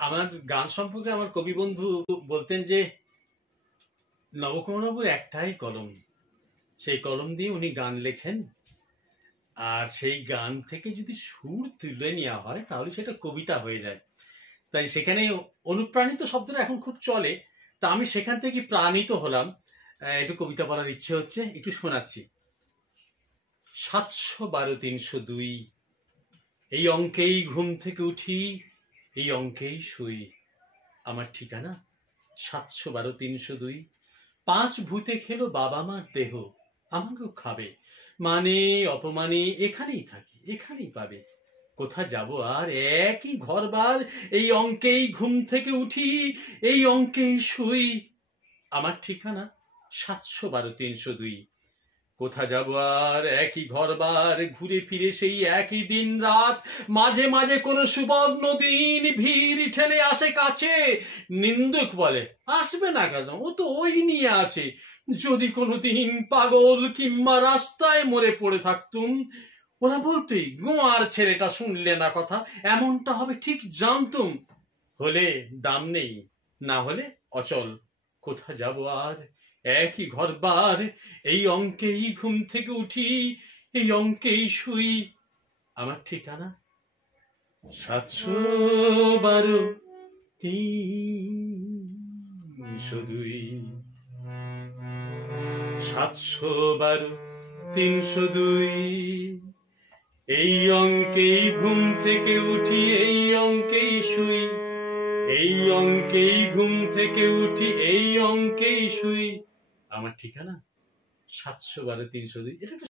আমার গান সম্পর্কে আমার কবি বন্ধু বলতেন যে নবকুমারবাবুর একটাই কলম, সেই কলম দিয়ে উনি গান লেখেন, আর সেই গান থেকে যদি সুর তুলে নেওয়া হয় তাহলে সেটা কবিতা হয়ে যায়। তাই সেখানে অনুপ্রাণিত শব্দটা এখন খুব চলে, তা আমি সেখান থেকে প্রাণিত হলাম, একটু কবিতা বলার ইচ্ছে হচ্ছে, একটু শোনাচ্ছি। 712 302 এই অঙ্কেই ঘুম থেকে উঠি, এই অঙ্কেই শুই। আমার ঠিকানা 712 302। 5 ভূতে খেলো বাবা মার দেহ, আমাকেও খাবে, মানে অপমানে এখানেই থাকি, এখানেই পাবে। কোথা যাব আর, একই ঘরবার, এই অঙ্কেই ঘুম থেকে উঠি, এই অঙ্কেই শুই। আমার ঠিকানা 712 302। কোথা যাব আর, একই ঘরবার, ঘুরে ফিরে সেই একই দিন রাত। মাঝে মাঝে কোনো সুবর্ণ দিন ভিড় ঠেলে আসে কাছে, নিন্দুক বলে আসবে না কেন, ও তো ওই নিয়ে আছে। যদি কোনোদিন পাগল কিংবা রাস্তায় মরে পড়ে থাকতুম, ওরা বলতোই গোয়ার ছেলেটা শুনলে না কথা, এমনটা হবে ঠিক জানতুম। হলে দাম নেই, না হলে অচল। কোথা যাব আর, একই ঘরবার, এই অঙ্কেই ঘুম থেকে উঠি, এই অঙ্কেই শুই। আমার ঠিকানা 712 302। 712 302 এই অঙ্কেই ঘুম থেকে উঠি, এই অঙ্কেই শুই। এই অঙ্কেই ঘুম থেকে উঠি, এই অঙ্কেই শুই। আমার ঠিকানা 712 302। এটা